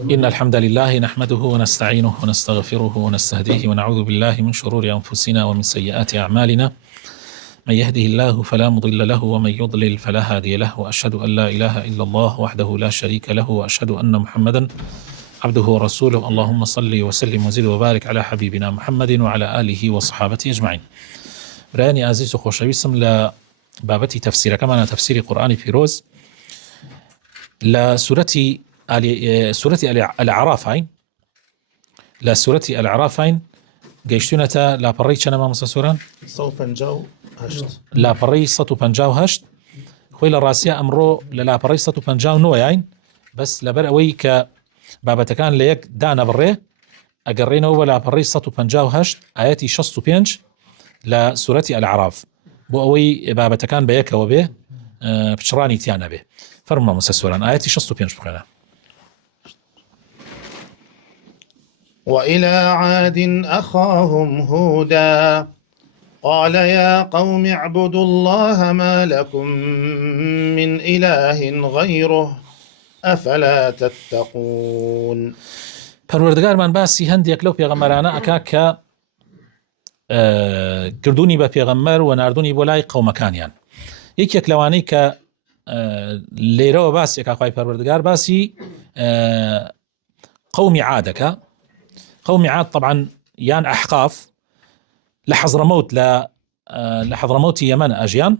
إن الحمد لله نحمده ونستعينه ونستغفره ونستهديه ونعوذ بالله من شرور أنفسنا ومن سيئات أعمالنا. من يهده الله فلا مضل له ومن يضلل فلا هادي له، وأشهد أن لا إله إلا الله وحده لا شريك له، وأشهد أن محمدا عبده ورسوله. اللهم صل وسلم وزد وبارك على حبيبنا محمد وعلى آله وصحابته أجمعين. براني عزيز وخوشويسم لبابتي تفسير كما تفسير قرآن فيروز لسورة الأعرافين لسورة الأعرافين جيشتونتا لا بري چنما مسسوران لا بري 158 خويل الراسية أمرو لا بري 159 بس لبر أوي ك بابتكان ليك دانا بري أقرينا ولا بري 158 آياتي 65 لسورة الأعراف بو أوي بابتكان بيك وبه بشراني تيانا به فرما مسسوران آياتي 65 بخينا. وإلى عاد أخاهم هودا قال يا قوم اعبدوا الله ما لكم من إله غيره أفلا تتقون. پروردگار من باسی هەندێک لەو پێغەمبەرانە ئەکا کە کردوونی بە پێغەمبەر و ناردوونی بۆ لای قەومەکانیان. یەکێک لەوانەی کە لێرەوە باسێکا خوای پەروەردگار باسی قومی عادەکە. قومی عاد طبعا یان ئەحقاف لە حەضرەمەوتی یەمەن ئەژیان.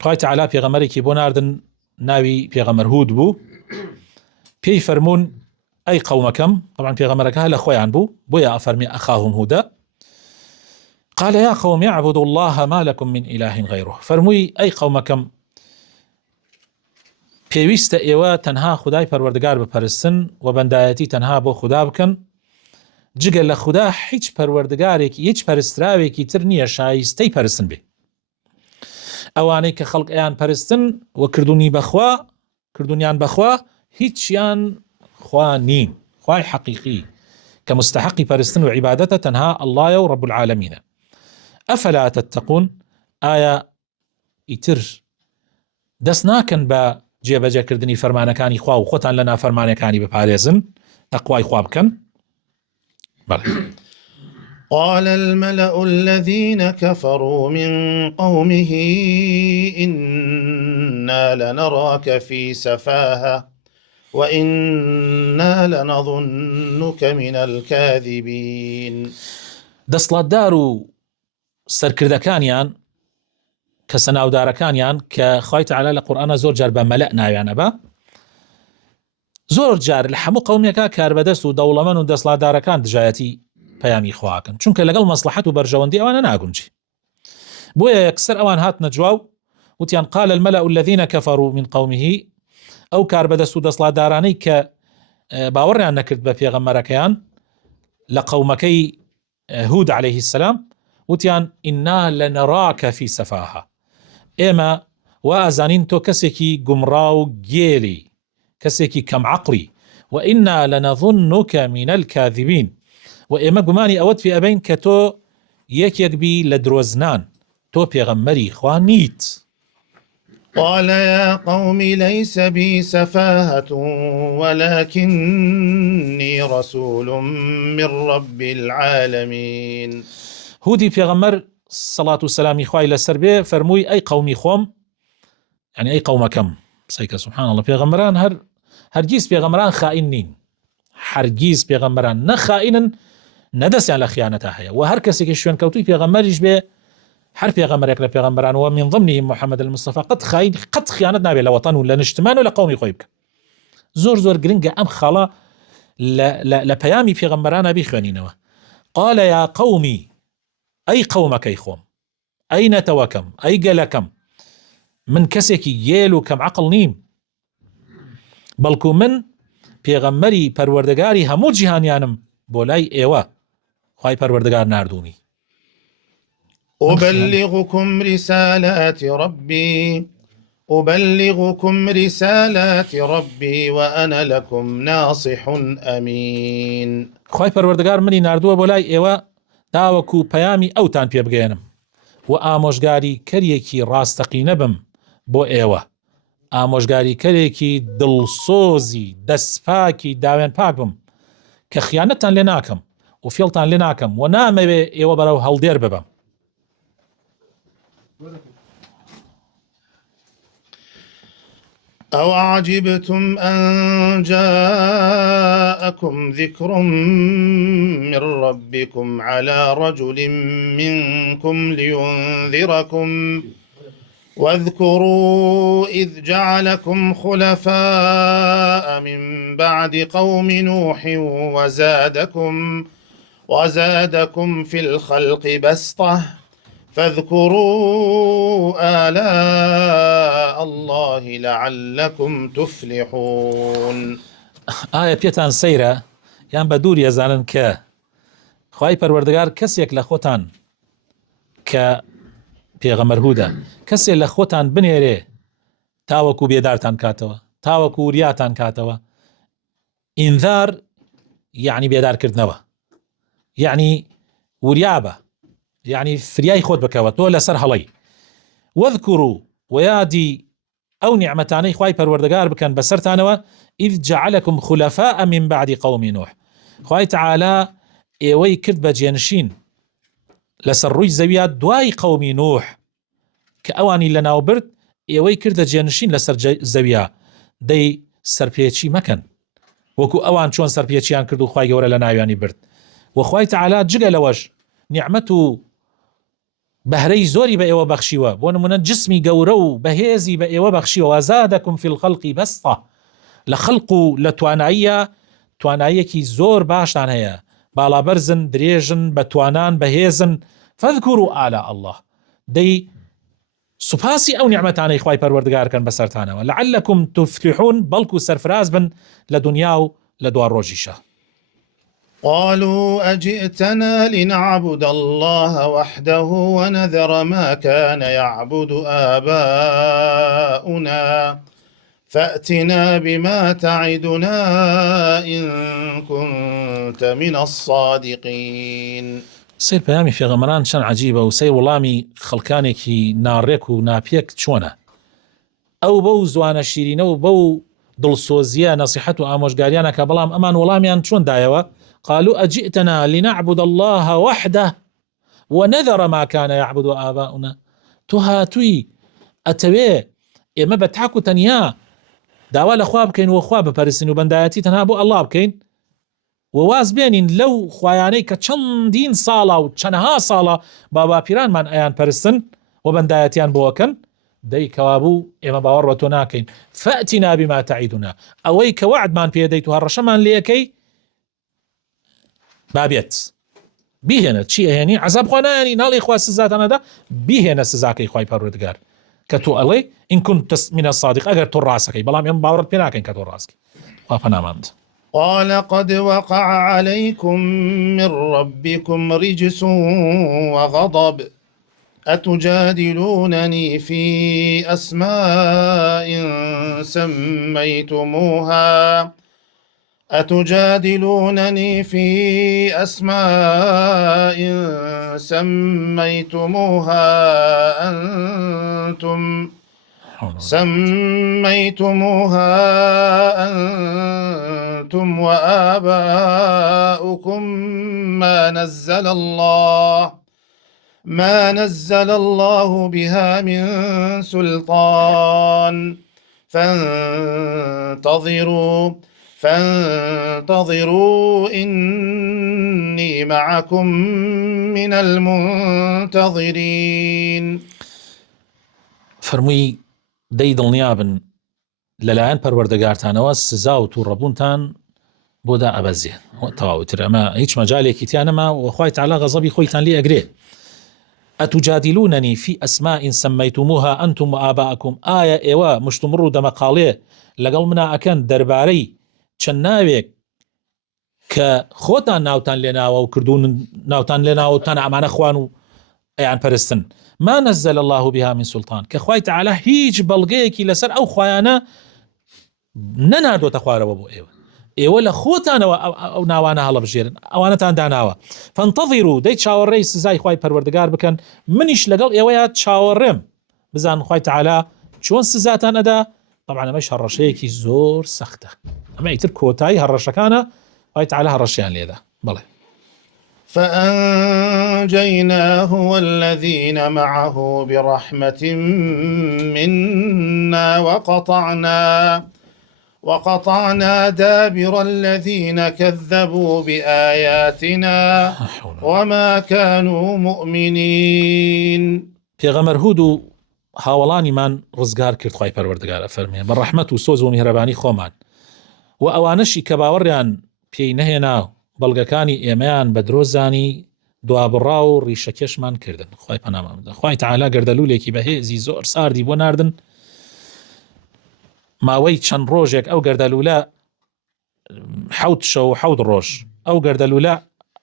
خوای تەعالا پێغەمبەرێکی بۆ ناردن ناوی پێغەمبەر هود بوو. پێی فەرموون ئەی قەومەکەم، طبعا پێغەمبەرەکە لە خۆیان بوو بۆیە ئەفەرمی ئەخاهم هودا. قال يا قوم اعبدوا الله ما لكم من إله غيره. فەرمووی ئەی قەومەکەم پێویستە ئێوە تەنها خودای پەروەردگار بپەرستن و بەندایەتی تەنها بۆ خوددا بکەن، جگە لە خوددا هیچ پەروەردگارێکی هیچ پەرستراوێکی تر نییە شایستەی پەرستن بێ. ئەوانەی کە خەڵق ئەیان پەرستن و کردوونیان بەخوا هیچیان خوا نین، خوای حەقیقی کە مستحقی پەرستن و عیبادەتە تەنها ئەڵڵایە و ڕەب العالەمینە. ئەفەلا تەتەقون، ئایا ئیتر دەست ناکەن بە جێبەجێکردنی فەرمانەکانی خوا و خۆتان لە نافەرمانەکانی بپارێزن، تەقوای خوا بکەن؟ قال الملأ الذين كفروا من قومه إنا لنراك في سفاهة وإنا لنظنك من الكاذبين. دەسڵاتدار و سەرکردەکانیان کە سەناودارەکانیان کە خوای تەعالا لە قورئانە زۆر جار بە مەلە ناویانە بە، زۆر جار لە هەموو قەومێکە کاربەدەست و دەوڵەمەند و دەسڵاتدارەکان دژایەتی پەیامی خواکەن، چونکە لەگەڵ مەسلحەت و بەرژەوەندی ئەوانە ناگونجی. بۆیە یەکسەر ئەوان هاتنە جواو وتیان قال الملأ الذين كفروا من قومه، ئەو کاربەدەست و دەسڵاتدارانەی کە باوەڕیان نەکرد بە پێغەمبەرەکەیان لە قەومەکەی هود عليه السلام وتیان ئینا لەنەڕاکە فی سەفاهە، ئێمە وا ئازانین تۆ کەسێکی گومڕا و گێلی، کەسێکی کەم عەقڵی، و ئینا لەنەظنک من الکاذبین، و ئێمە گومانی ئەوەت پێ ئەبەین کە تۆ یەکێک بی لە درۆزنان، تۆ پێغەمبەری خوا نیت. قال يا قوم ليس بي سفاهة ولكني رسول من رب العالمين. هودی پێغەمبەر سەڵات و سەلامی خوای لەسەر بێ فەرمووی ئەی قەومی خۆم، یعنی ئەی قەومەکەم. سەیکە سوبحان الله، پێغەمبەران هەرگیز پێغەمبەران خائین نین، هەرگیز پێغەمبەران نە خائینن نەدەستیان لە خیانەتە هەیە، و هەر کەسێکی شوێن کەوتوی پێغەمبەریش بێ، هەر پێغەمبەرێک لە پێغەمبەران و من ضمنهم محمد المصطفى قەت خیانەت نابێت لە وەتەن و لە نیشتمان و لە قەومی خۆی بکە. زۆر گرنگە ئەم خاڵە لە پەیامی پێغەمبەرانە بیخوێنینەوە. قال يا قومی، ئەی قەومەکەی خۆم، ئەی نەتەوەکەم، ئەی گەلەکەم، من کەسێکی گێل و کەم عەقڵ نیم، بەڵکو من پێغەمبەری پەروەردگاری هەموو جیهانیانم بۆ لای ئێوە خوای پەروەردگار ناردوونی. أبلغكم رسالات ربي وأنا لكم ناصح أمين. خوای پەروەردگار منی ناردووە بۆ لای ئێوە تاوەکو پەیامی ئەوتان پێ بگەێنم و ئامۆژگاری کەریەکی ڕاستەقینە بم بۆ ئێوە، ئامۆژگاریکەرێکی دڵسۆزی دەستپاکی داوێن پاک بم کە خیانەتتان لێ ناکەم و فێڵتان لێ ناکەم و نامەوێ ئێوە بەرەو هەڵدێر ببەم. أو عجبتم أن جاءكم ذكر من ربكم على رجل منكم لينذركم واذكروا إذ جعلكم خلفاء من بعد قوم نوح وزادكم في الخلق بسطة فاذكروا آلاء الله لعلكم تفلحون. پێتان سەیرە یان بە دوور ێزانن کە خوای پەروەردگار کەسێک لە خۆتان کە پێغەمبەر هوودە کەسێک لە خۆتان بنێرێ تاوەکو بێدارتان کاتەوە تاوەکو وریاتان کاتەوە. ئینذار یعنی بێدارکردنەوە، یعنی وریابە، یعنی فریای خۆت بکەوە تۆ لەسەر هەڵەی. وەذکوڕوا و یادی ئەو نیعمەتانەی خوای پەروەردگار بکەن بەسەرتانەوە ئیذ جەعەلەکم خولەفاء من بعد قوم نوح. خوای تەعالا ئێوەی کرد بە جێنشین لەسەر ڕووی زەویە دوای قەومی نوح کە ئەوانی لەناو برد ئێوەی کردە جێنشین لەسەر زەویە. دەی سەرپێچی مەکەن وەکو ئەوان چۆن سەرپێچیان کرد و خوای گەورە لە ناویانی برد. و خوای تەعالا جگە لەوەش نیعمەت و بەهرەی زۆری بە ئێوە بەخشیوە، بۆ نمونە جسمی گەورە و بەهێزی بە ئێوە بەخشیوە. وزادەکم فی الخەلقی بەسطە، لە خەڵق و لە تواناییەکی زۆر باشتان هەیە، باڵابەرزن، درێژن، بە توانان، بەهێزن. فەذکوڕوا ئالاء الله، دەی سوپاسی ئەو نیعمەتانەی خوای پەروەردگارکەن بەسەرتانەوە لعلکم تفلحون، بەڵکو سەرفراز بن لە دنیا و لە دوار ڕۆژیشە. قالوا أجئتنا لنعبد الله وحده ونذر ما كان يعبد آباؤنا فأتنا بما تعدنا إن كنت من الصادقين. سیر پەیامی پێغەمبەران چەند عەجیبە و سیر وەڵامی خەڵکانێکی ناڕێک و ناپێک چۆنە. ئەو بەو زوانە شیرینە و بەو دڵسۆزیە نەسیحەت و ئامۆژگاریانە کە بەڵام ئەمان وەڵامیان چۆن دایەوە. قالوا أجئتنا لنعبد الله وحده ونذر ما كان يعبد آباؤنا. تۆ هاتووی ئەتەوێ ئێمە بە تاک و تەنیا داوا لە خوا بکەین و خوا بپەرستین و بەندایەتی تەنها بۆ ئەڵڵا بکەین و واز بێنین لەو خوایانەی کە چەندین ساڵە و چەندەها ساڵە باباپیرانمان ئەیان پەرستن و بەندایەتیان بۆکەن. دەی کەوابوو ئێمە باوەڕ بە تۆ ناکەین. فەئتینا بما تعیدنا، ئەوەی کە وعدمان پێدەیت و هەڕەشەمان لێەکەی بابێت بیهێنە. چی ئەهێنی؟ عەزاب خوا نایەنی، ناڵی خوا سزاتانەدا، بیهێنە سزاکەی خوای پەروەردگار کە تۆ ئەڵێ ئین كنت من الصادق، ئەگەر تۆ ڕاستەکەی، بەڵام ئێمە باوەڕت پێ ناکەین کە تۆ ڕاستکەی. خوا پەناماند. قال قد وقع عليكم من ربكم رجس وغضب أتجادلونني في أسماء سميتموها أنتم وآباؤكم ما نزل الله بها من سلطان فانتظروا إني معكم من المنتظرين. فەرمووی دەی دڵنیابن لەلایەن پەروەردەگارتانەوە سزا و تووڕەبوونتان بۆدا ئەبەزێ. تەواوتر ئەمە هیچ مەجالێکی تیانەما و خوای تەعالا غەزەبی خۆیتان لێ ئەگرێ. ئەتوجادلوننی في أسماء سميتموها أنتم وآباءكم، ئایا ئێوە مشتمڕ و دەمەقاڵێ لەگەڵ منا ئەکەن دەربارەی چەند ناوێک کە خۆتان ناوتان لێناوە و کردوون ناوتان لێناوە تەنە ئەمانە خوان و ئەیان پەرستن. ما نزل الله بها من سلطان، کە خوای تەعالا هیچ بەڵگەیەکی لەسەر ئەو خوایانە نەنادۆتە خوارەوە بۆ ئێوە لە خۆتانەوە ئەو ناوانە هەڵەبژێرن، ئەوانەتان داناوە. فانتظروا، دەی چاوەڕێی سزای خوای پەروەردگار بکەن، منیش لەگەڵ ئێوەیە چاوەڕێم، بزان خوای تەعالا چۆن سزاتان ئەدا طبعا ئەمەش هەڕەشەیەکی زۆر سەختە، ئەمە ئیتر کۆتایی هەڕەشەکانە خی تەعالا هەڕەشیان لێدا. بەڵێ فأنجيناه والذين معه برحمة منا وقطعنا دابر الذين كذبوا بآياتنا وما كانوا مؤمنين. پێغەمبەر هود و هاوڵانیمان ڕزگار کرد خوای پەروەردگارە فەرمێ بە ڕەحمەت و سۆز و میهرەبانی خۆمان و ئەوانەشی کە باوەڕیان پێی نەهێنا بەڵگەکانی ئێمەیان بە درۆزانی دوابڕا و ڕیشەکێشمان کردن. خوای پەنامان بدە. خوای تەعالا گەردەلوولێکی بەهێزی زۆر ساردی بۆ ناردن، ماوەی چەند ڕۆژێک ئەو گەردەلوولە 7 شەو و 7 ڕۆژ ئەو گەردەلوولە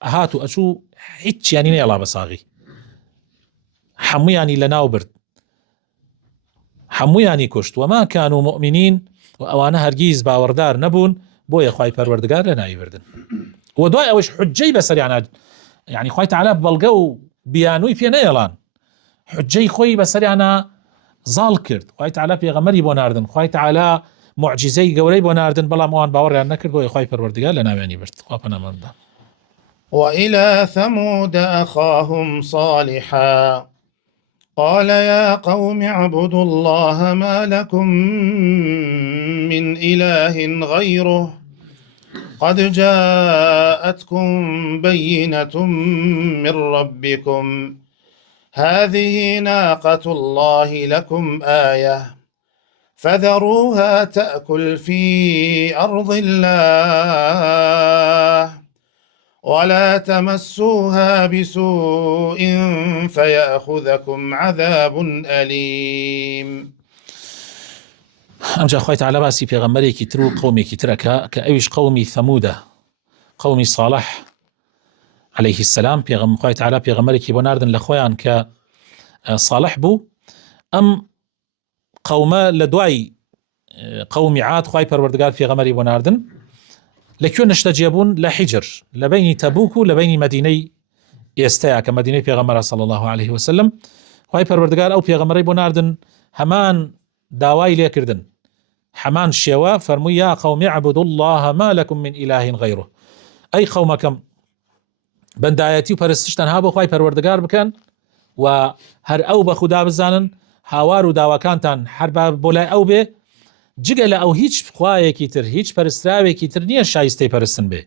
هات و ئەچوو هیچیانی نێڵا بە ساغی، هەموویانی لەناو برد، هەموویانی کوشت. وما كانوا مؤمنين و ئەوانە هەرگیز باوەڕدار نەبوون، بۆیە خوای پەروەردگار لە ناوی بردن. و دوای ئەوەش حجەی بەسەریانە، یعنی خوای تەعالا بەڵگە و بیانووی پێ نەهێڵان، حجەی خۆی بەسەریانە زاڵ کرد. خوای تەعالا پێغەمبەری بۆ ناردن، خوای تەعالا معجزەی گەورەی بۆ ناردن، بەڵام ئەوان باوەڕیان نەکرد، بۆیە خوای پەروەردگار لە ناویانی برد. خوا پەنامان بدە. وإلى ثمود أخاهم صالحا قال يا قوم اعبدوا الله ما لكم من إله غيره قد جاءتكم بينة من ربكم هذه ناقة الله لكم آية فذروها تأكل في أرض الله ولا تمسوها بسوء فيأخذكم عذاب أليم. ئەمجا خوای تەعالا باسی پێغەمبەرێکی تر و قەومێکی ترەکە کە ئەویش قەومی ثەمودە، قەومی صالح عليه السلام. خوای تەعالا پێغەمبەرێکی بۆ ناردن لە خۆیان کە صالح بوو. ئەم قەومە لە دوای قەومی عاد خوای پەروەردگار پێغەمبەری بۆ ناردن. لەکوێ نشتەجێبوون؟ لە حیجر، لە بینی تەبوک و لە بینی مەدینەی ئێستەیە کە مەدینەی پێغەمبەرە صلی الله عليه وسلم. خوای پەروەردگار ئەو پێغەمبەرەی بۆ ناردن، هەمان داوای لێکردن، هەمان شێوە فەرمووی یا قەوم اعبدوا الله ما لكم من إله غيره. ئەی قەومەکەم بەندایەتی و پەرستش تەنها بۆ خوای پەروەردگار بکەن و هەر ئەو بە خودا بزانن، هاوار و داواکانتان هەر بۆ لای ئەو بێ، جگە لە ئەو هیچ خوایەکی تر، هیچ پەرستراوێکی تر نییە شایستەی پەرستن بێ.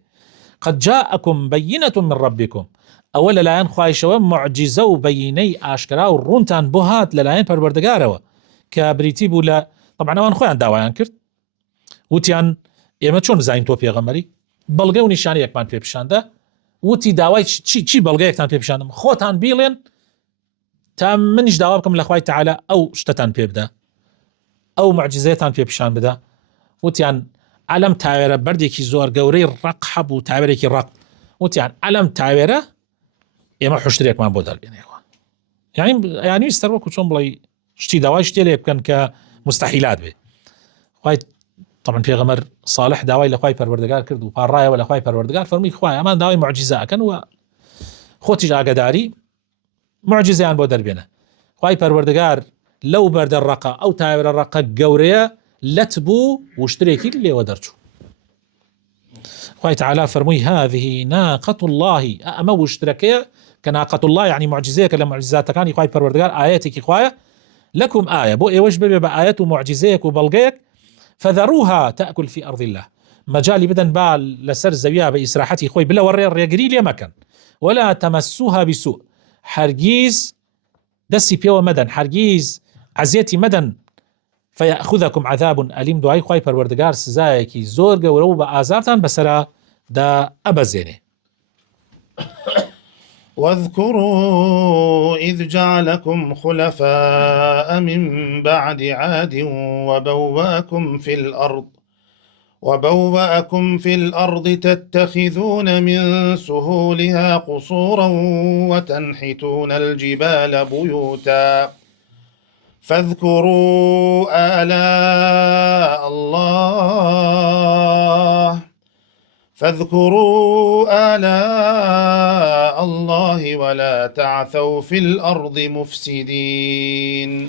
قد جاءكم بينة من ربكم، ئەوە لەلایەن خوایشەوە معجزە و بەیینەی ئاشکرا و ڕوونتان بۆ هات لەلایەن پەروەردگارەوە کە بریتی بوو لە طبعا ئەوان خۆیان داوایان کرد، وتیان ئێمە چۆن بزانین تۆ پێغەمبەری؟ بەڵگە و نیشانەیەکمان پێ پیشاندا. وتی داوای چی بەڵگەیەکتان پێ پیشاندم؟ خۆتان بیڵێن تا منیش داوا بکەم لە خوای تەعالا ئەو شتتان پێ بدە، ئەو معجزەیەتان پێ پیشان بدە. وتیان ئەلەم تاوێرە بەردێکی زۆر گەورەی ڕق هەبوو، تاوێرێکی ڕق. وتیان ئەلەم تاوێرە ئێمە حشتێکمان بۆ دەرگێنێەوە. یعنی ویستەر وەکو چۆن بڵێ شتی داوای شتێ لێ بکەن کە مستحیلات بێ. خوای طبعا پێغەمبەر صالح داوای لە خوای پەروەردگار کرد و پاڕایەوە لە خوای پەروەردگار، فەرمووی خوای ئەمان داوای معجزە ئەکەن و خۆتیش ئاگاداری معجزەیان بۆ دەربێنە. خوای پەروەردگار لەو بەردە ڕقە، ئەو تاوێرە ڕقە گەورەیە لەت بوو و شتێکی لێوە دەرچوو. خوای تەعالا فەرمووی هذه ناقة الله، ئەمە وشترەکەیە کە ناقة الله یعنی معجزەیەکە لە معجزاتەکانی خوای پەروەردگار، ئاەتێکی خوایە لەکم ئاە، بۆ ئێوەش ببێ بە ئاەت و معجزەیەک و بەڵگەیەک. فذروها تأكل في أرض الله، مجالی بدەن با لەسەر زەویا بە ئیسراحەتی خۆی بلەوەڕێ، ڕێگری لێ مەکەن. ولا تمسوها بسوء، هەرگیز دەستی پێوە مەدەن، هەرگیز عەزیەتی مەدەن. فيأخذكم عذاب أليم، دوای خوای پەروەردگار سزایەکی زۆر گەورە و بە ئازارتان بەسەرا دا ئەبەزێنێ. واذكروا إذ جعلكم خلفاء من بعد عاد وبوأكم في الأرض تتخذون من سهولها قصورا وتنحتون الجبال بيوتا فاذكروا آلاء الله ولا تعثوا في الأرض مفسدين.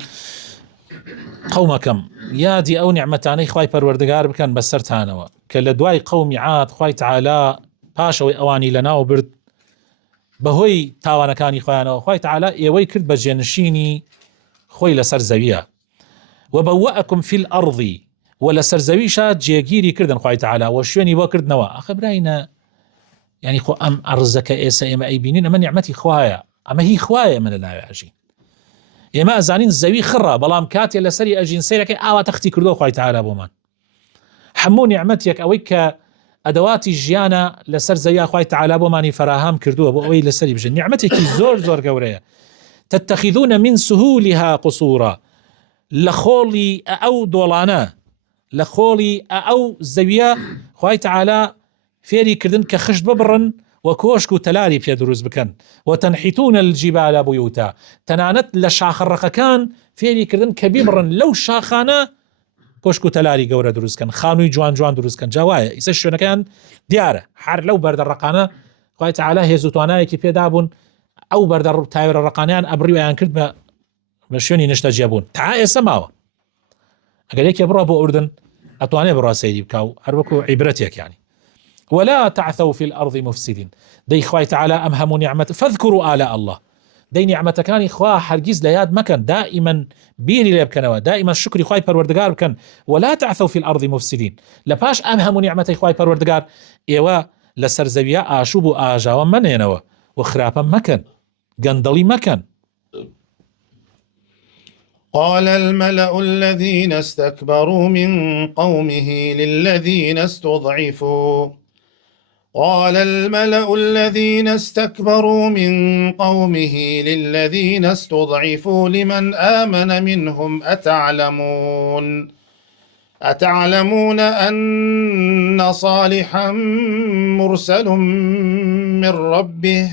قومكم یادی ئەو نیعمەتانەی خوای پەروەردگار بکەن بەسەرتانەوە کە لە دوای قەومی عاد خوای تعالی پاشەوەی ئەوانی لەناو برد بەهۆی تاوانەکانی خۆیانەوە خوای تعالی ئێوەی کرد بە جێنشینی خۆی لەسەر زەویە وبوأكم في الأرض ولسر زەویشە جێگیری کردن خوای تعالی و شوێنی بۆ کردنەوە ئەخە براینە یعنی خۆ ئەم ئەرزەکە ئێستا ئێمە ئەیبینین ئەمە نیعمەتی خوایە ئەمە هی خوایە من لەناوێ ئەژین ئێمە ئەزانین زەوی خڕە بەڵام کاتێ لەسەری ئەژین سەیرەکەی ئاوا تەختی کردو خوای تعالی بۆمان هەموو نیعمەتێک ئەوەی کە ئەدەواتی ژیانە لەسەر زەویا خوای تعالی بۆمانی فراهام کردووە بۆ ئەوەی لەسەری بژن نیعمەتێکی زۆر زۆر گەورەیە تتخذون من سهولها قصورا لخۆڵی ئەو دۆڵانە لە خۆڵی ئەو زەویە خوای تعالی فێری کردن کە خشت ببڕن و کۆشک و تەلاری پێ دروست بکەن وتنحتون الجبال بيوتا تەنانەت لە شاخڕەقەکان فێری کردن کە بیبڕن لەو شاخانە کۆشک و تەلاری گەورە دروستکەن خانووی جوان جوان دروستکەن جاوایە ئیسە شوێنەکان دیارە هەر لەو بەردەڕقانە خوای تعالی هێز و توانایەکی پێدا بوون ئەو بەردە تاوێرە ڕقانیان ئەبڕیویان کرد بە شوێنی نیشتە جێبوون تا ئێستا ماوە ئەگەر یەکێ بڕۆ بۆ ئوردن ئەتوانێ بڕوا سەیری بکە و هەر وەکو عیبرەتێک یعنی ولا تعثوا في الأرض مفسدين دەی خوای تعالی ئەم هەموو نیعمەت فاذكروا آلاء الله دەی نیعمەتەکانی خوا هەرگیز لە یاد مەکەن دائما بیری لێ بکەنەوە دائما شکری خوای پەروەردگار بکەن ولا تعثوا في الأرض مفسدين لە پاش ئەم هەموو نیعمەتەی خوای پەروەردگار ئێوە لەسەر زەویە ئاشوب و ئاژاوە مەنێنەوە و خراپە مەکەن گەندەڵی مەکەن. قال الملأ الذين استكبروا من قومه للذين استضعفوا قال الملأ الذين استكبروا من قومه للذين استضعفوا لمن آمن منهم أتعلمون أن صالحا مرسل من ربه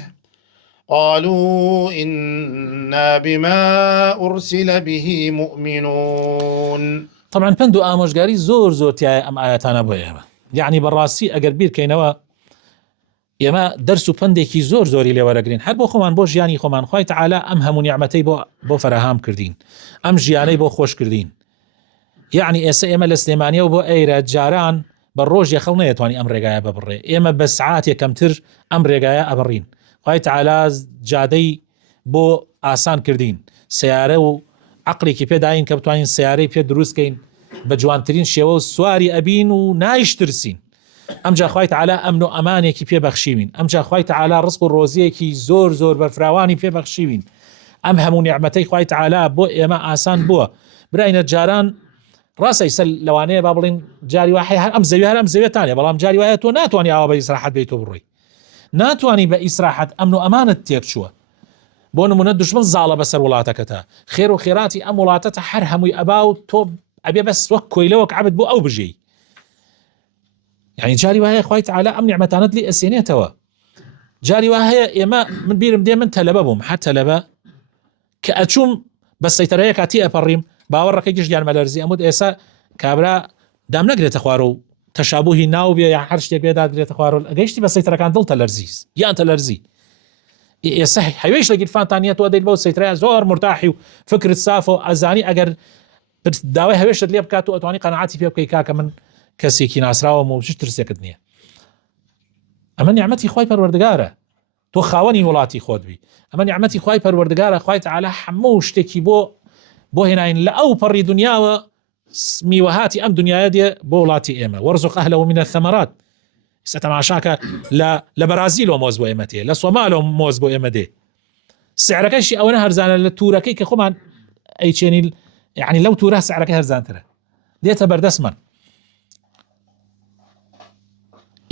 قالوا إنا بما أرسل به مؤمنون. طبعا پند و ئامۆژگاری زۆر زۆرتیایە ئەم ئاەتانە بۆ ئێمە یعنی بەڕاستی ئەگەر بیرکەینەوە ئێمە دەرس و پندێکی زۆر زۆری لێوەرەگرین هەر بۆ خۆمان بۆ ژیانی خۆمان خوای تعالی ئەم هەموو نیعمەتەی بۆ فراهام کردین ئەم ژیانەی بۆ خۆش کردین یعنی ئێستا ئێمە لە سلێمانیەوە بۆ ئەیرە جاران بە ڕۆژ یەخەڵ نەیەتوانی ئەم ڕێگایە ببڕێ ئێمە بە سعات یەکەمتر ئەم ڕێگایە ئەبڕین خوای تعالی جادەی بۆ ئاسان کردین سیارە و عقلێکی پێداین کە بتوانین سیارەی پێ دروستکەین بە جوانترین شێوە و سواری ئەبین و نایشترسین ئەمجا خوای تعالی ئەمن و ئەمانێکی پێبەخشیوین ئەمجا خوای تعالی ڕزق و ڕۆزیەکی زۆر زۆر بەرفراوانی پێبەخشیوین ئەم هەموو نیعمەتەی خوای تعالی بۆ ئێمە ئاسان بووە براینە جاران ڕاستە ئیسە لەوانەیە با بڵین جاری وایە هەر ئەم زەوی هەر ئەم زەویەتانێ بەڵام جاری وایە تۆ ناتوانانی ئاوا بە ئیسراحەت بێیتۆ بڕۆی ناتوانی بە ئیسراحەت ئەمن و ئەمانت تێکچووە بۆ نمونە دوژمن زاڵە بەسەر وڵاتەکەتە خێر و خێراتی ئەم وڵاتەتە هەر هەمووی ئەبا و تۆ ئەبێ بەس وەک کۆیلەوەک عەبد بۆ ئەو بژی یعنی جاری وایە خوای تعالی ئەم نیعمەتانەت لێ ئەسێنێتەوە جاری وایە ئێمە من بیرم دێ من تەلەبە بووم هەر تەلەبە کە ئەچووم بە سەیتەرەیە کاتی ئەپەڕیم باوەڕەکەی گشت یانمەلەرزی ئەمود ئێسا کابرا دام نەگرێتە خوارە و تەشابوهی ناو بێ یا هەر شتێک بێدا دێتە خوارە ئەگەیشتی بە سەیتەرەکان دڵ تەلەرزیز یان تەلەرزی ئێستا هەوێش لە گیرفانتانیە تۆ دەیت بەو سەیتەرەیە زۆر مرتاحی و فکرت ساف و ئەزانی ئەگەر داوای هەوێشت لێ بکات و ئەتوانی قەناعەتی پێ بکەی کاکە من کەسێکی ناسراوەم و هیچ ترسێکت نییە ئەمە نیعمەتی خوای پەروەردگارە تۆ خاوەنی وڵاتی خۆت بی ئەمە نیعمەتی خوای پەروەردگارە خوای تعالی هەموو شتێکی بۆ هێناین لە ئەو پەڕی دنیاوە میوەهاتی ئەم دنیاە دێ بۆ وڵاتی ئێمە وەرزق ئەهلەهو من الثەمەرات ئێستا تەماشاکە لە بەرازیلەوە مۆز بۆ ئێمە تێ لە سۆمالەوە مۆز بۆ ئێمە دێ سعرەکەیشی ئەوەنە هەرزانە لە توورەکەی کە خۆمان ئەیچێنی یعنی لەو توورە سعرەکەی هەرزانترە دێتە بەردەستمان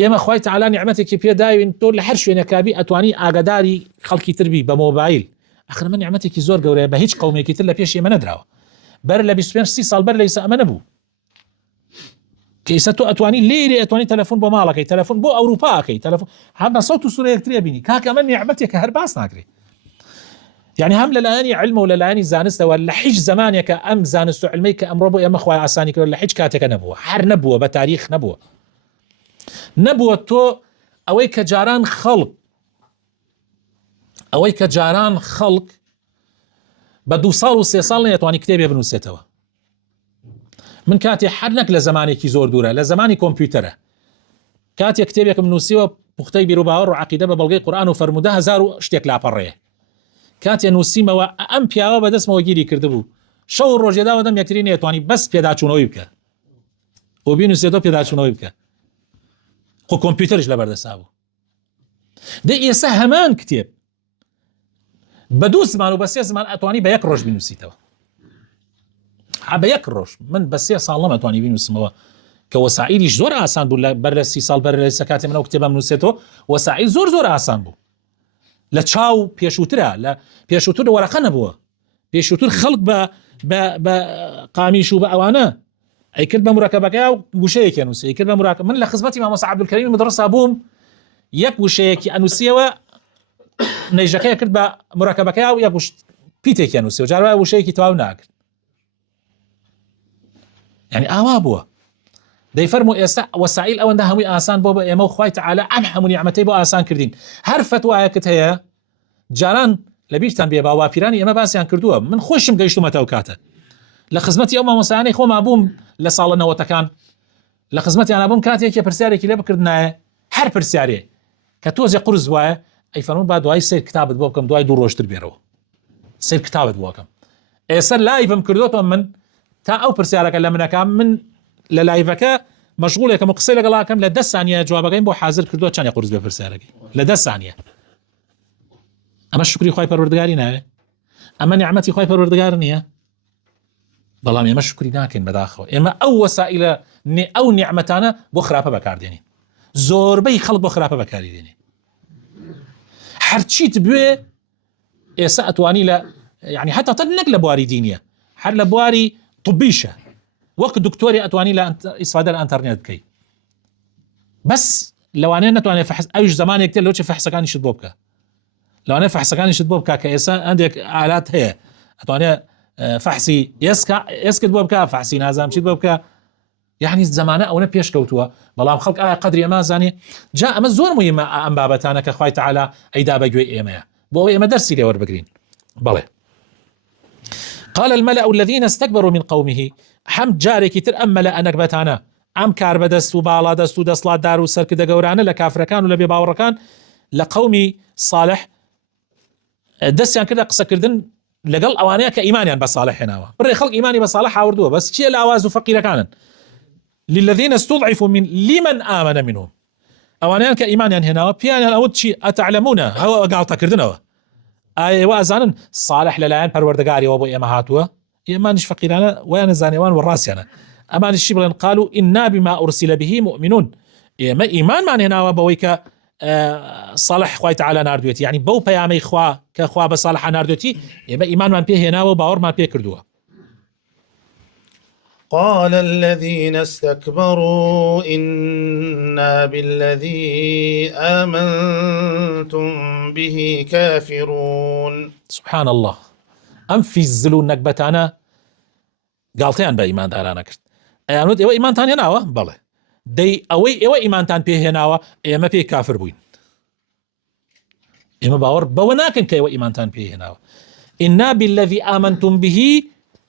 ئێمە خوای تعالی نیعمەتێکی پێداوین تۆ لە هەر شوێنێکابی ئەتوانی ئاگاداری خەڵکی تربی بە مۆبایل ئەخر من نیعمەتێکی زۆر گەورەیە بە هیچ قەومێکی تر لە پێش ئێمە نەدراوە بەر لە 25-30 ساڵ بەر لە ئێستا ئەمە نەبوو کە ئێستا تۆ ئەتوانی لێرێ ئەتوانی تەلەفۆن بۆ ماڵەکەی تەلەفۆن بۆ ئەوروپا ئەکەی تەلەفۆن هەم بە سەوت و سوورە یەکترێ بینی کاکە ئەمە نیعمەتێکە هەر باس ناکرێت يعني هەم لەلایەنی علم و لەلایەنی زانستەوە لە هیچ زمانێکە ئەم زانست و علمەی کە ئەمڕۆ بۆ ئێمە خوای ئاسانی کردووە لە هیچ کاتێکە نەبووە هەر نەبووە بە تاریخ نەبووە تۆ ئەوەی کە جاران خەڵک بە 2 ساڵ و 3 ساڵ نەیەتوانی کتێبێ بنووسێتەوە من کاتێ حرنەک لە زمانێکی زۆر دوورە، لە زمانی کۆمپیوتەرە، کاتێک کتێبێکم نووسیوە پوختەی بیرروباوەڕ و عەقیدە بە بەڵگەی قورئان و فەرموودە 1000 و شتێک لاپەڕێ. کاتێ نووسیمەوە ئەم پیاوە بەدەستمەوە گیری کردبوو، شەو ڕۆژێدا دەم یەکتری نێتوانی بەس پێداچوونەوەی بکە و بینوسێتەوە پێداچوونەوەی بکە، خۆ کۆمپیوتەرش لەبەردەسا بوو. دەی ئێستا هەمان کتێب بە 2 زمان و بە 3 زمان ئەتوانی بە 1 ڕۆژ بینوسیتەوە. بە 1 ڕۆژ من بە 3 ساڵ ئەتوانی بینوسمەوە کە وەسائیلیش زۆر ئاسان بوو. بەر لە 30 ساڵ بەر لە کاتێ منەوە کتێبم نووسێتەوە وەسائیل زۆر ئاسان بوو. لە چاو پێشووترە، لە پێشووتر وەرەقە نەبووە، پێشووتر خەڵک بە قامیش و بە ئەوانە ئەیکرد بە مورەکەبەکە و گوشەیەکی ئەنووسی، ئەیکرد بە مورەکەب. من لە خزمەتی مامۆستا عەبدولکەریم مدرسا بووم، یەک وشەیەکی ئەنووسیەوە نەیژەکەی کرد بە مورەکەبەکە و یەک پیتێکی ئەنووسیەوە، جار وایە وشەیەکی تەواو ناکرد. یعنی ئاوا بووە. دەیفەرموو ئێستا وەسائیل ئەوەندە هەمووی ئاسان بۆ بە ئێمە و خوای تەعالی ئەم هەموو نیعمەتەی بۆ ئاسان کردین. هەر فتوایەکت هەیە جاران لە بیرتان بێ باواپیرانی ئێمە باسییان کردووە. من خۆشم گەیشتومەتە ئەو کاتە لە خزمەتی ئەو مامۆستایانەی خۆما بووم لە ساڵە 90ەکان، لە خزمەتیانە بووم کاتێکی پرسیارێکی لێ بکردنایە، هەر پرسیارێ کە تۆزێ قورس وایە ئەیفەرموون با دوای سیر کتابت بۆ بکەم، دوای 2 ڕۆژتر بێرەوە سیر کتابت بۆ بکەم. ئێستا لایڤم کردوتەوە من تا ئەو پرسیارەکە لە منەکان، من لە لایڤەکە مەشغوڵێکم و قسەی لەگەڵاکەم لە 10 سانیە جوابەکەیم بۆ حاضر کردووە چەندێ قورس بێ پرسیارەکەی لە 10 سانیە. ئەمە شکری خوای پەروەردگاری ناوێ؟ ئەمە نیعمەتی خوای پەروەردگار نییە؟ بەڵام ئێمە شکری ناکەین بەداخەوە. ئێمە ئەو وەسائلە ئەو نیعمەتانە بۆ خراپە بەکاردێنین. زۆربەی خەڵک بۆ خراپە بەکاردێنین. هەرچیت بوێ ئێستا ئەتوانی لە یعنی حتا تەنها نەک لە بواری دینیە، هەر لە بواری طبیشە، وەک دکتۆری ئەتوانی لە ئیسفادە لە ئەنتەرنێت بکەی، بەس لەوانەیە نەتوانێت ئەویش زمانێک تێ لەوچە فەحسەکانیشت بۆ بکە، لەوانەیە فەحسەکانیشت بۆ بکە کە ئێستا هەندێک ئالات هەیە ئەتوانێت فەحسی ئێسکت بۆ بکە، فەحسی نازام چیت بۆ بکە. یعنی زمانە ئەوە پێش کەوتووە، بەڵام خەڵک ئایا قەدری ئەمە زانێ؟ جا ئەمە زۆر مهمە ئەم بابەتانە کە خوای تەعالی ئەیدا بەگوێی ئێمەیە بۆ ئەوەی ئێمە دەرسی لێ وەربگرین. بەڵێ قال الملأ الذين استكبروا من قومه، حەمد جارێکی تر ئەم مەلە ئەنەکبەتانە ئەم کار بەدەست و باڵا دەست و دەسڵاتدار و سەرکردە گەورانە لە کافرەکان و لە بێباوەڕەکان لە قەومی صالح دەستیان کردە قسەکردن لەگەڵ ئەوانەیە کە ئیمانیان بە صالح هێناوە. بڕێ خەڵک ئیمانی بە صالح هاوردووە، بەس چیە لە ئاواز و فەقیرەکانن؟ للذين استضعفوا من لمن آمن منهم، ئەوانیان کە ئیمانیان هێناوە پیانیان ئەوت چی ئەتەعلەمونە هەوە گاڵتەکردنەوە، ئایا وازانن صالح لەلایەن پەروەردگاریەوە بۆ ئێمە هاتووە؟ ئێمانیش فەقیرانە ویان زانێوان و ڕاستیانە، ئەمانیش چی بڵێن؟ قالوا إنا بما أرسل به مؤمنون، ئێمە ئیمانمان هێناوە بەوەی کە صالح خوای تەعالی ناردوێتی، یعنی بەو پەیامەی خوا کە خوا بە صالح ناردوێتی ئێمە ئیمانمان پێ هێناوە و باوەڕمان پێ کردووە. قال الذين استكبروا إنا بالذي آمنتم به كافرون. سبحان الله. ئەم فیزل و نەکبەتانە گاڵتەیان بە ئیماندارانە کرد. ئەیانوت ئێوە ئیمانتان هێناوە؟ بەڵێ. دەی ئەوەی ئێوە ئیمانتان پێ هێناوە ئێمە پێی کافر بووین. ئێمە باوەڕ بەوە ناکەن کە ئێوە ئیمانتان پێ هێناوە. إنا بالذي آمنتم به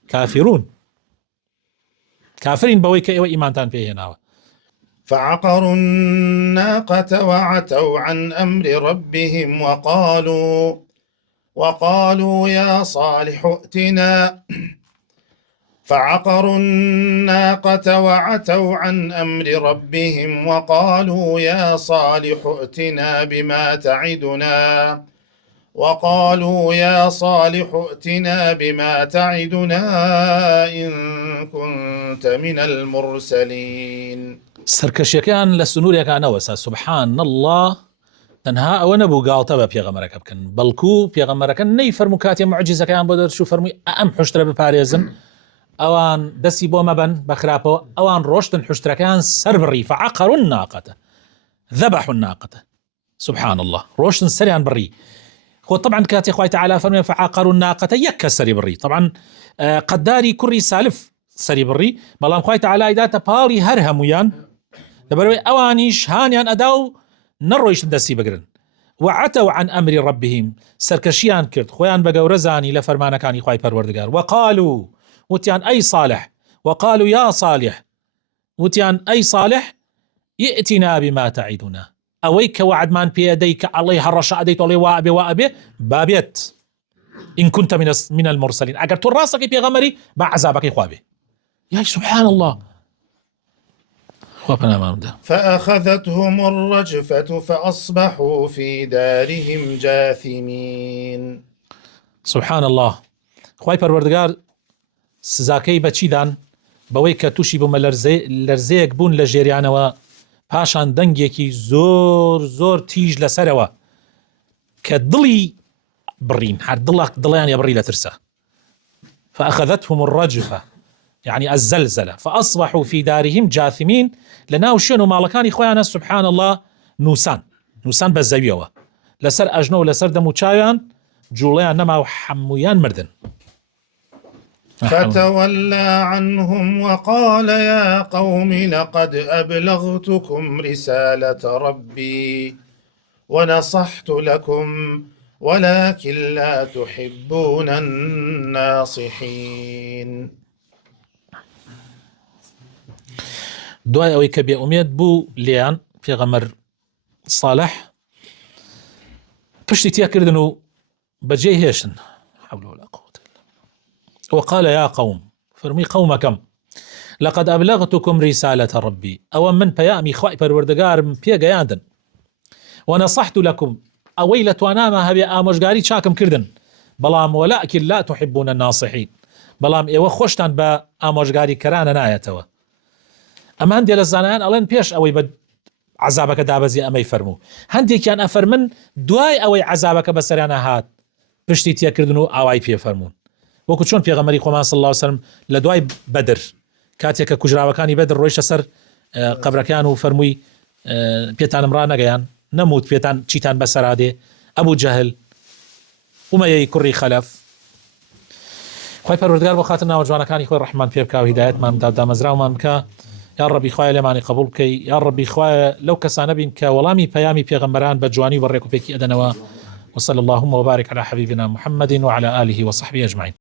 كافرون. كافرين بوي كأيوة إيمانتان فيه هنا. فعقروا الناقة وعتوا عن أمر ربهم وقالوا يا صالح ائتنا. فعقروا الناقة وعتوا عن أمر ربهم وقالوا يا صالح ائتنا بما تعدنا. وقالوا يا صالح ائتنا بما تعدنا إن كنت من المرسلين. سەرکەشیەکان لە سنوورێکانەوە سبحان الله تەنها ئەوە نەبوو گاڵتە بە پێغەمبەرەکە بکەن، بەڵکو پێغەمبەرەکە نەیفەرموو کاتێ معجزەکەیان بۆ دەرچوو فەرمووی ئەم حوشترە بپارێزن، ئەوان دەستی بۆ مەبەن بە خراپەوە، ئەوان ڕۆشتن حوشترەکان سەر بڕی. فعقروا الناقة ذبحوا الناقة سبحان الله، ڕۆشتن سەریان بڕی. خۆ طبعا كاتي خوای تعالى فرمي فعقروا الناقة يك سري بري، طبعا قداري كري سالف سري بري، بەڵام خوای تعالى ئیداتە پاڵی هەر هەمویان لەبەرەوەی ئەوانیش هانیان ئەدا و نەڕۆیشتن دەستی بگرن. وعتوا عن أمر ربهم، سەرکەشیان کرد خۆیان بە گەورە زانی لە فەرمانەکانی خوای پەروەردگار. وقالوا وتیان ئەی صالح وقالوا يا صالح، وتيان أي صالح ائتنا بما تعدنا، أويك وعد من بيديك عليه الرشاء ديت عليه وأبي بابيت إن كنت من المرسلين، أجر تراسك في غمري بعذابك إخوابي. يا سبحان الله. فأخذتهم الرجفة فأصبحوا في دارهم جاثمين. سبحان الله. خواهی پروردگار سزاکەی بەچی دان؟ بەوەی کە تووشی بوومە لەرزەیەک بوون لە ژێریانەوە، پاشان دەنگێکی زۆر تیژ لەسەرەوە کە دڵی بڕین، هەر دڵیان یەبڕی لە ترسە. فأخذتهم الرجفة يعني الزلزلة فأصبحوا في دارهم جاثمين. لناو شنو مالكاني خويانا سبحان الله نوسان بەزەویەوە لەسەر ئەژنە و لەسەر دەم و چاویان جوڵیان نەما و حەموویان مردن. فتولى عنهم وقال يا قوم لقد أبلغتكم رسالة ربي ونصحت لكم ولكن لا تحبون الناصحين. دوای ئەوەی کە بێ ئومێد بوو لیان پێغەمبەر صالح پشتی تێکردن و بەجێ هێشتن. حول ولا قوة إلا بالله. وقال يا قوم، فرمي قومكم لقد أبلغتكم رسالة ربي، أو من بيامي خواهی پەروەردگارم پێگەیاندن، ونصحت لكم ئەوەی لە توانامە هەبێ ئامۆژگاری چاکم کردن، بەڵام ولكن لا تحبون الناصحين، بەڵام ئێوە خۆشتان بە ئامۆژگاری کەرانە نایەتەوە. ئەمان دێ لە زانایان ئەڵێن پێش ئەوەی بە عەزابەکە دابەزی ئەمەی فەرموو، هەندێکیان ئەفەرمن دوای ئەوەی عەزابەکە بەسەریانە هات پشتی تێکردن و ئاوای پێفەرمون، وەکو چۆن پێغەمبەری خۆمان صلی الله علیه وسلم لە دوای بەدر کاتێک کە کوژراوەکانی بەدر ڕۆیشتە سەر قەبرەکان و فەرمووی پێتانم ڕانەگەیان، نەموت پێتان چیتان بەسەرادێ، ئەبوو جەهل، ئومەیەی کوڕی خەلەف. خوای پەروەردگار بۆ خاتر ناوە جوانەکانی خۆی ڕەحمان پێ بکا و هیدایەتمان بدا، دامەزراومان بکە. یا ربی خوایە لێمانی قبول بکەی، یا ربی خوایە لەو کەسانە بین کە وەڵامی پەیامی پێغەمبەران بە جوانی و بەڕێک و پێکی ئەدەنەوە. وصلى اللهم وبارك على حبيبنا محمد وعلى آله وصحبه أجمعين.